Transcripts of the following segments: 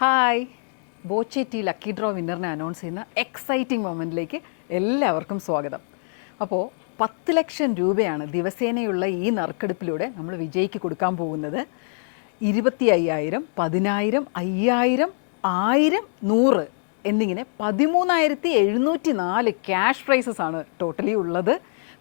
Hi. Boche tea lucky draw വിന്നറിനെ announce ചെയ്യുന്ന exciting മൊമെന്റിലേക്ക് എല്ലാവർക്കും സ്വാഗതം. അപ്പോൾ പത്ത് ലക്ഷം രൂപയാണ് ദിവസേനയുള്ള ഈ നറുക്കെടുപ്പിലൂടെ നമ്മൾ വിജയിക്ക് കൊടുക്കാൻ പോകുന്നത്. ഇരുപത്തി അയ്യായിരം പതിനായിരം അയ്യായിരം ആയിരം നൂറ് എന്നിങ്ങനെ പതിമൂന്നായിരത്തി എഴുന്നൂറ്റി നാല് ക്യാഷ് പ്രൈസസ് ആണ് ടോട്ടലി ഉള്ളത്.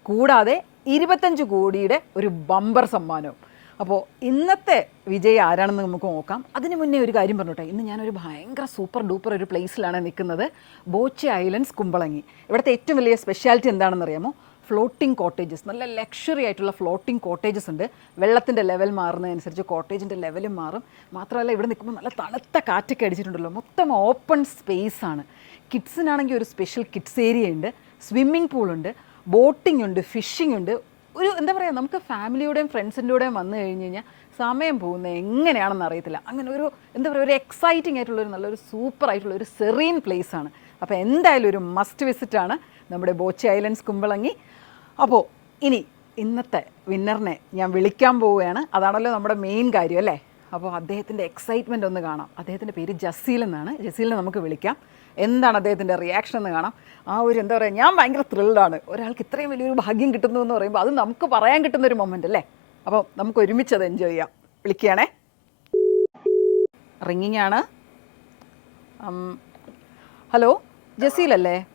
കൂടാതെ ഇരുപത്തഞ്ച് കോടിയുടെ ഒരു ബമ്പർ സമ്മാനവും അപ്പോൾ ഇന്നത്തെ വിജയ് ആരാണെന്ന് നമുക്ക് നോക്കാം. അതിന് മുന്നേ ഒരു കാര്യം പറഞ്ഞോട്ടെ. ഇന്ന് ഞാനൊരു ഭയങ്കര സൂപ്പർ ഡൂപ്പർ ഒരു പ്ലേസിലാണ് നിൽക്കുന്നത്. ബോച്ചി ഐലൻഡ്സ് കുമ്പളങ്ങി. ഇവിടുത്തെ ഏറ്റവും വലിയ സ്പെഷ്യാലിറ്റി എന്താണെന്ന് അറിയാമോ? ഫ്ലോട്ടിംഗ് കോട്ടേജസ് നല്ല ലക്ഷറി ആയിട്ടുള്ള ഫ്ലോട്ടിംഗ് കോട്ടേജസ് ഉണ്ട്. വെള്ളത്തിന്റെ ലെവൽ മാറുന്നതനുസരിച്ച് കോട്ടേജിന്റെ ലെവലും മാറും. മാത്രമല്ല ഇവിടെ നിൽക്കുമ്പോൾ നല്ല തണുത്ത കാറ്റൊക്കെ അടിച്ചിട്ടുണ്ടല്ലോ. മൊത്തം ഓപ്പൺ സ്പേസ് ആണ്. കിഡ്സിനാണെങ്കിൽ ഒരു സ്പെഷ്യൽ കിഡ്സ് ഏരിയ ഉണ്ട്. സ്വിമ്മിംഗ് പൂളുണ്ട് ബോട്ടിംഗ് ഉണ്ട്. ഫിഷിംഗ് ഉണ്ട്. എന്താ പറയുക നമുക്ക് ഫാമിലിയുടെയും ഫ്രണ്ട്സിന്റെ കൂടെയും വന്നു കഴിഞ്ഞ് കഴിഞ്ഞാൽ സമയം പോകുന്നത് എങ്ങനെയാണെന്ന് അറിയത്തില്ല. അങ്ങനെ ഒരു എന്താ പറയുക ഒരു എക്സൈറ്റിംഗ് ആയിട്ടുള്ള ഒരു നല്ലൊരു സൂപ്പർ ആയിട്ടുള്ള ഒരു സെറീൻ പ്ലേസ് ആണ്. അപ്പോൾ എന്തായാലും ഒരു മസ്റ്റ് വിസിറ്റ് ആണ് നമ്മുടെ ബോച്ചി ഐലൻഡ്സ് കുമ്പളങ്ങി. അപ്പോൾ ഇനി ഇന്നത്തെ വിന്നറിനെ ഞാൻ വിളിക്കാൻ പോവുകയാണ്. അതാണല്ലോ നമ്മുടെ മെയിൻ കാര്യം അല്ലേ? അപ്പോൾ അദ്ദേഹത്തിന്റെ എക്സൈറ്റ്മെന്റ് ഒന്ന് കാണാം. അദ്ദേഹത്തിന്റെ പേര് ജസീൽ എന്നാണ്. ജസീലിനെ നമുക്ക് വിളിക്കാം. എന്താണ് അദ്ദേഹത്തിന്റെ റിയാക്ഷൻ എന്ന് കാണാം. ആ ഒരു എന്താ പറയുക ഞാൻ ഭയങ്കര ത്രില്ലാണ് ഒരാൾക്ക് ഇത്രയും വലിയൊരു ഭാഗ്യം കിട്ടുന്നു എന്ന് പറയുമ്പോൾ അത് നമുക്ക് പറയാൻ കിട്ടുന്ന ഒരു മൊമെന്റ് അല്ലേ? അപ്പോൾ നമുക്ക് ഒരുമിച്ച് അത് എൻജോയ് ചെയ്യാം. വിളിക്കുകയാണേ. റിങ്ങിങ് ആണ്. ഹലോ ജസീൽ അല്ലേ?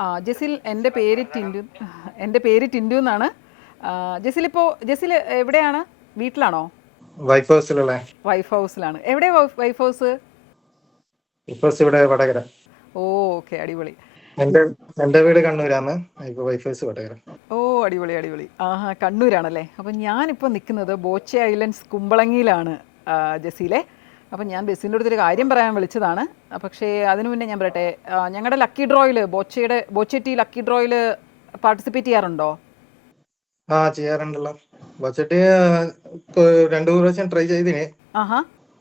ആ ജസീൽ എന്റെ പേര് ടിൻഡു. എന്റെ പേര് ടിൻഡു എന്നാണ്. ജസീൽ ഇപ്പോൾ ജസീൽ എവിടെയാണ്? വീട്ടിലാണോ? വൈഫ് ഹൗസിലല്ലേ വൈഫ് ഹൗസിലാണ് എവിടെ വൈഫ് ഹൗസ് ഇപ്പസ് ഇവിടെ വടകര. ഓ ഓക്കെ അടിപൊളി. എന്റെ എന്റെ വീട് കണ്ണൂരാണ്. ഇപ്പൊ വൈഫ് ഹൗസ് വടകര. ഓ അടിപൊളി അടിപൊളി. ആഹാ കണ്ണൂരാണല്ലേ? അപ്പം ഞാനിപ്പോൾ നിൽക്കുന്നത് ബോച്ചെ ഐലൻഡ്സ് കുമ്പളങ്ങിയിലാണ് ജസീലെ അപ്പം ഞാൻ ബസ്സിന്റെ അടുത്തൊരു കാര്യം പറയാൻ വിളിച്ചതാണ്. പക്ഷേ അതിനു മുന്നേ ഞാൻ പറയട്ടെ ഞങ്ങളുടെ ലക്കി ഡ്രോയിൽ ബോച്ചയുടെ ബോച്ചെ ടി ലക്കി ഡ്രോയിൽ പാർട്ടിസിപ്പേറ്റ് ചെയ്യാറുണ്ടോ? ആ ചെയ്യാറുണ്ടല്ലോ. ബഡ്ജറ്റ് രണ്ടു പ്രാവശ്യം ട്രൈ ചെയ്തിന്.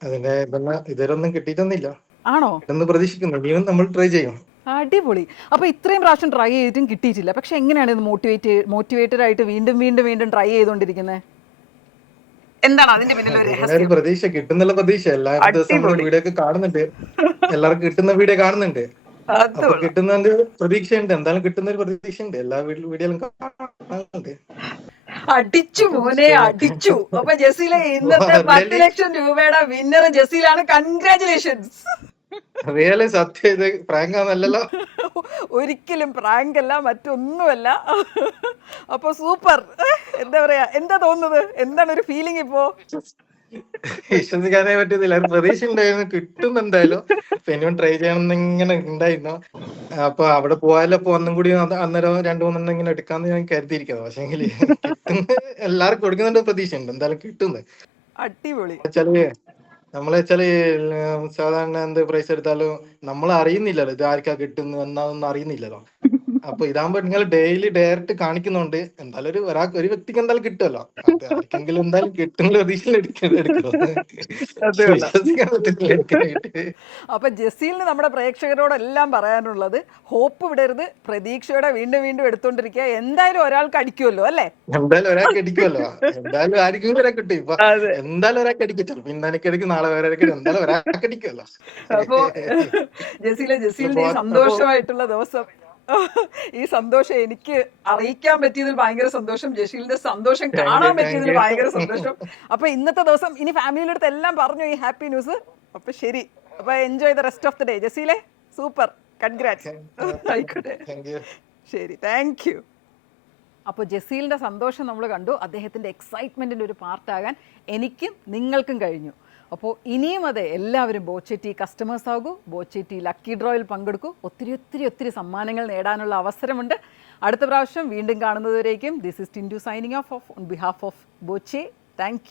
അതിന്റെ ഇതൊന്നും ഇതുവരെ ഒന്നും കിട്ടിയിട്ടൊന്നുമില്ല. ആണോ? എന്ന് പ്രതീക്ഷിക്കുന്നു. ഇനിയും നമ്മൾ ട്രൈ ചെയ്യും അടിപൊളി. അപ്പോൾ ഇത്രയും പ്രാവശ്യം ട്രൈ ചെയ്തിട്ടും കിട്ടിയിട്ടില്ല. പക്ഷെ എങ്ങനെയാണ് ഇത് മോട്ടിവേറ്റ് മോട്ടിവേറ്റഡ് ആയിട്ട് വീണ്ടും വീണ്ടും വീണ്ടും ട്രൈ ചെയ്തുകൊണ്ടിരിക്കുന്നത് എന്താണ് അതിന്റെ പിന്നിൽ പ്രതീക്ഷ കിട്ടുന്നുള്ള പ്രതീക്ഷ. എല്ലാ ദിവസവും വീഡിയോ ഒക്കെ കാണുന്നുണ്ട്. എല്ലാവർക്കും കിട്ടുന്ന വീഡിയോ കാണുന്നുണ്ട്. അപ്പൊ കിട്ടുന്നതിന്റെ പ്രതീക്ഷയുണ്ട്. എന്തായാലും കിട്ടുന്ന ഒരു പ്രതീക്ഷയുണ്ട്. എല്ലാ വീഡിയോയിലും കാണുന്നുണ്ട് അടിച്ചു മോനെ അടിച്ചു. അപ്പൊ ജസീലെ ഇന്നത്തെ പത്ത് ലക്ഷം രൂപയുടെ വിന്നർ ജസീലാണ്. കൺഗ്രാചുലേഷൻസ് റിയലി സത്യം ഇത് ആണല്ലോ ഒരിക്കലും പ്രാങ്ക് അല്ല മറ്റൊന്നുമല്ല. അപ്പൊ സൂപ്പർ. എന്താ പറയാ? എന്താ തോന്നുന്നത്? എന്താണ് ഒരു ഫീലിംഗ് ഇപ്പോ? വിശ്വസിക്കാനേ പറ്റുന്നില്ല പ്രതീക്ഷ ഉണ്ടായിരുന്നു കിട്ടും എന്തായാലും പിന്നെയും ട്രൈ ചെയ്യണം ഇങ്ങനെ ഉണ്ടായിരുന്നു. അപ്പൊ അവിടെ പോയാലോ അപ്പൊ ഒന്നും കൂടി അന്നേരം രണ്ടു മൂന്നെണ്ണം ഇങ്ങനെ എടുക്കാന്ന് ഞാൻ കരുതിയിരിക്കുന്നത് പക്ഷെ എങ്കിൽ എല്ലാവർക്കും കൊടുക്കുന്നുണ്ട് പ്രതീക്ഷ ഉണ്ട് എന്തായാലും കിട്ടുന്നത് അടിപൊളി. വെച്ചാൽ നമ്മളെ വെച്ചാൽ സാധാരണ എന്ത് പ്രൈസ് എടുത്താലും നമ്മൾ അറിയുന്നില്ലല്ലോ ഇത് ആർക്കാ കിട്ടുന്നു എന്നാതൊന്നും അറിയുന്നില്ലല്ലോ. അപ്പൊ ഇതാകുമ്പോ നിങ്ങൾ ഡെയിലി ഡയറക്റ്റ് കാണിക്കുന്നുണ്ട് എന്തായാലും ഒരു ഒരാൾക്ക് ഒരു വ്യക്തിക്ക് എന്തായാലും കിട്ടുമല്ലോ ആർക്കെങ്കിലും എന്തായാലും കിട്ടുന്ന പ്രതീക്ഷയിൽ അപ്പൊ ജസീലിന് നമ്മുടെ പ്രേക്ഷകരോടെല്ലാം പറയാനുള്ളത് ഹോപ്പ് വിടരുത് പ്രതീക്ഷയോടെ വീണ്ടും വീണ്ടും എടുത്തോണ്ടിരിക്കുക. എന്തായാലും ഒരാൾക്ക് അടിക്കുമല്ലോ അല്ലേ? എന്തായാലും ഒരാൾക്ക് അടിക്കുമല്ലോ എന്തായാലും ആർക്കും ഒരാൾക്ക് കിട്ടും. ഇപ്പൊ അതെ. എന്തായാലും ഒരാൾക്ക് അടിക്കും. ചിലപ്പോ നാളെ വേറെ എന്തായാലും ഒരാൾക്ക് അടിക്കുമല്ലോ അപ്പോ ജസീലെ ജസീലിന്റെ സന്തോഷമായിട്ടുള്ള ദിവസം. ഈ സന്തോഷം എനിക്ക് അറിയിക്കാൻ പറ്റിയതിൽ ഭയങ്കര സന്തോഷം ജഷീലിന്റെ സന്തോഷം കാണാൻ പറ്റിയതിൽ ഭയങ്കര സന്തോഷം. അപ്പൊ ഇന്നത്തെ ദിവസം ഇനി ഫാമിലിയുടെ അടുത്ത് എല്ലാം പറഞ്ഞു ഈ ഹാപ്പി ന്യൂസ് അപ്പൊ ശരി. അപ്പൊ enjoy the rest of the day ജസീലെ super congrat ആയിക്കോട്ടെ. ശരി. താങ്ക് യു അപ്പോൾ ജസീലിന്റെ സന്തോഷം നമ്മൾ കണ്ടു. അദ്ദേഹത്തിന്റെ എക്സൈറ്റ്മെന്റിന്റെ ഒരു പാർട്ടാകാൻ എനിക്കും നിങ്ങൾക്കും കഴിഞ്ഞു. അപ്പോൾ ഇനിയും അതെ എല്ലാവരും ബോച്ചെറ്റി കസ്റ്റമേഴ്സ് ആകൂ ബോച്ചെറ്റി ലക്കി ഡ്രോയിൽ പങ്കെടുക്കൂ. ഒത്തിരി ഒത്തിരി ഒത്തിരി സമ്മാനങ്ങൾ നേടാനുള്ള അവസരമുണ്ട്. അടുത്ത പ്രാവശ്യം വീണ്ടും കാണുന്നതുവരേക്കും. This is Tindu signing off off on behalf of Boche thank